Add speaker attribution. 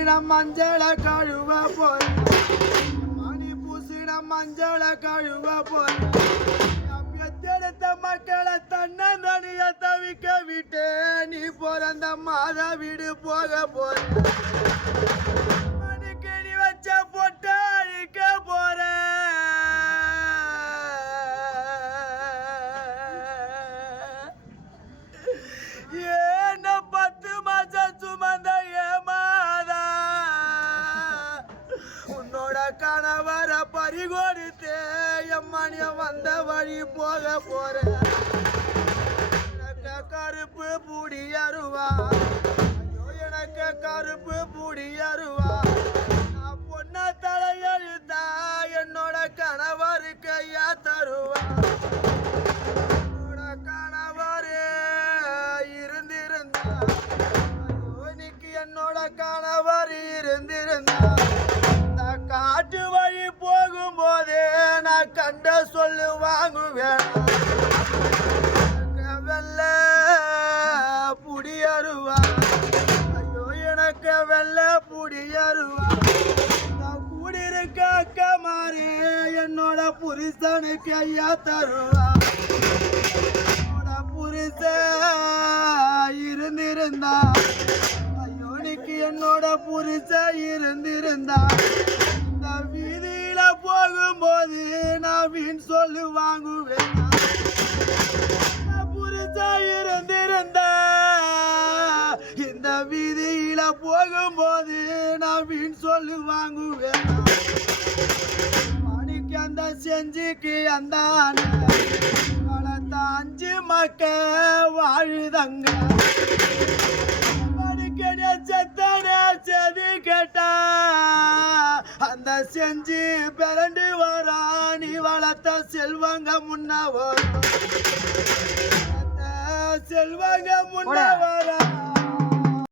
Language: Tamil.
Speaker 1: பூசின மஞ்சள கழுவ போய் மணி பூசின மஞ்சள கழுவ போய் பெத்தெடுத்த மக்களை தன்னந்தனிய தவிக்க விட்டு நீ பிறந்த மாத வீடு போக போற கணவர பறிகொடுத்தே. எம்மணிய வந்த வழி போக போற. எனக்கு கருப்பு பூடி அருவா. ஐயோ எனக்கு கருப்பு பூடி அருவா. நான் பொண்ண தலையெழுத்தா என்னோட கணவருக்கு ஐயா தருவா என்னோட கணவர் இருந்திருந்தா. கண்ட சொல்லு வாங்குவேன். எனக்கு புடியருவா ஐயோ எனக்கு வெள்ள புடியருவா நான் கூடியிருக்க அக்க மாறி என்னோட புருஷனுக்கு ஐயா தருவா. என்னோட புருஷ இருந்திருந்தா. ஐயோனுக்கு என்னோட புருஷ இருந்திருந்தா. நான் சொல்லு வாங்குவேன் புருஷ இருந்திருந்தா. இந்த வீதியில போகும்போது நான் அப்படின்னு சொல்லு வாங்குவேன் மணிக்கு அந்த செஞ்சுக்கு அந்த வளர்த்த அஞ்சு மக்க வாழுதங்க மணிக்கடிய செத்தன செதி கேட்டா. அந்த செஞ்சு பிறண்டு வரானி. வளர்த்த செல்வங்க முன்ன வரும் அந்த செல்வங்க முன்ன